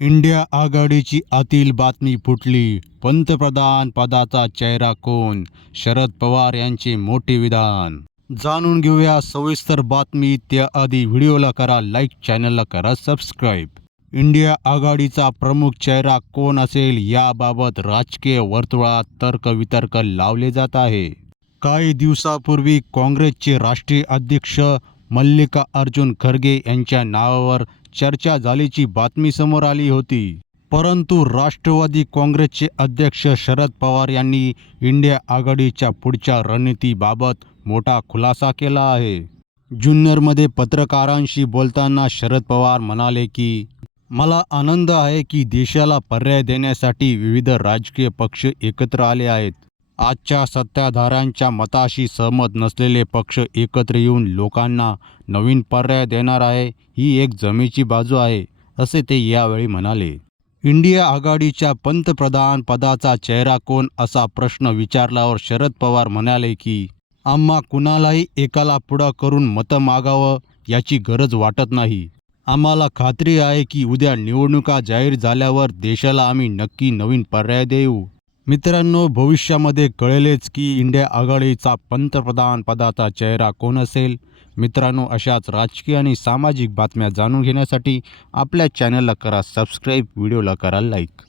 India आघाडीची आतील बातमी फुटली. पंतप्रधान पदाचा चेहरा कोण? शरद पवार यांचे मोठे विधान. जाणून घेऊया सविस्तर बातमी. त्याआधी व्हिडिओला करा लाईक चॅनलला करा सबस्क्राईब. इंडिया आघाडीचा प्रमुख चेहरा कोण असेल याबाबत राजकीय वर्तुळात तर्कवितर्क लावले जात आहे. काही दिवसापूर्वी काँग्रेसचे राष्ट्रीय अध्यक्ष मल्लिका अर्जुन खरगे यांच्या नावावर चर्चा झाल्याची बातमी समोर आली होती. परंतु राष्ट्रवादी काँग्रेसचे अध्यक्ष शरद पवार यांनी इंडिया आघाडीच्या पुढच्या रणनीतीबाबत मोठा खुलासा केला आहे. जुन्नरमध्ये पत्रकारांशी बोलताना शरद पवार म्हणाले की मला आनंद आहे की देशाला पर्याय देण्यासाठी विविध राजकीय पक्ष एकत्र आले आहेत. आजच्या सत्ताधाऱ्यांच्या मताशी सहमत नसलेले पक्ष एकत्र येऊन लोकांना नवीन पर्याय देणार आहे ही एक जमेची बाजू आहे असे ते यावेळी म्हणाले. इंडिया आघाडीच्या पंतप्रधान पदाचा चेहरा कोण असा प्रश्न विचारल्यावर शरद पवार म्हणाले की आम्हा कुणालाही एकाला पुढं करून मतं मागावं याची गरज वाटत नाही. आम्हाला खात्री आहे की उद्या निवडणुका जाहीर झाल्यावर देशाला आम्ही नक्की नवीन पर्याय देऊ. मित्रांनो भविष्यामध्ये कळेलच की इंडिया आघाडीचा पंतप्रधान पदाचा चेहरा कोण असेल? मित्रांनो अशाच राजकीय आणि सामाजिक बातम्या जाणून घेण्यासाठी आपल्या चॅनलला करा सबस्क्राईब व्हिडिओला करा लाईक